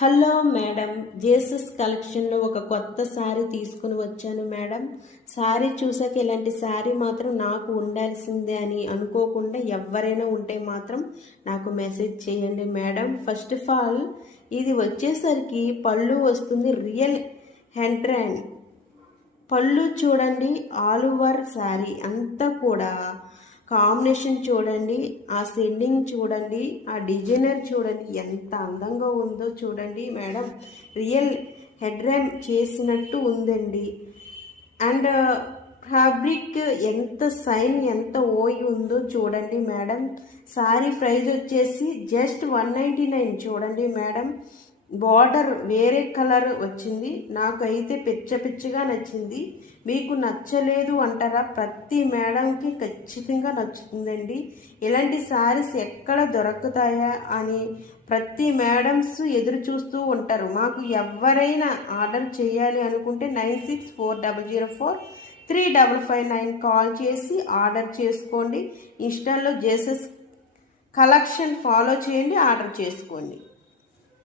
Hello madam, Jesus కలెక్షన్లో ఒక కొత్త శారీ తీసుకుని వచ్చాను మేడం. శారీ చూసాక ఇలాంటి శారీ మాత్రం నాకు ఉండాల్సిందే అని అనుకోకుండా ఎవరైనా ఉంటే మాత్రం నాకు మెసేజ్ చేయండి మేడం. ఫస్ట్ ఆఫ్ ఆల్ ఇది వచ్చేసరికి పళ్ళు వస్తుంది, రియల్ హ్యాండ్ పళ్ళు చూడండి, ఆల్ ఓవర్ శారీ అంతా కూడా కాంబినేషన్ చూడండి, ఆ సెట్టింగ్ చూడండి, ఆ డిజైనర్ చూడండి ఎంత అందంగా ఉందో చూడండి మేడం. రియల్ హెడ్ ర్యామ్ చేసినట్టు ఉందండి. అండ్ ఫ్యాబ్రిక్ ఎంత సైన్ ఎంత ఓయి ఉందో చూడండి మేడం. సారీ ప్రైస్ వచ్చేసి జస్ట్ 199 చూడండి మేడం. బార్డర్ వేరే కలర్ వచ్చింది, నాకైతే పిచ్చగా నచ్చింది. మీకు నచ్చలేదు అంటారా? ప్రతి మేడంకి ఖచ్చితంగా నచ్చుతుందండి. ఇలాంటి శారీస్ ఎక్కడ దొరుకుతాయా అని ప్రతి మేడమ్స్ ఎదురు చూస్తూ ఉంటారు. మాకు ఎవరైనా ఆర్డర్ చేయాలి అనుకుంటే 9640043559 కాల్ చేసి ఆర్డర్ చేసుకోండి. ఇన్స్టాలో జేసస్ కలెక్షన్ ఫాలో చేయండి, ఆర్డర్ చేసుకోండి.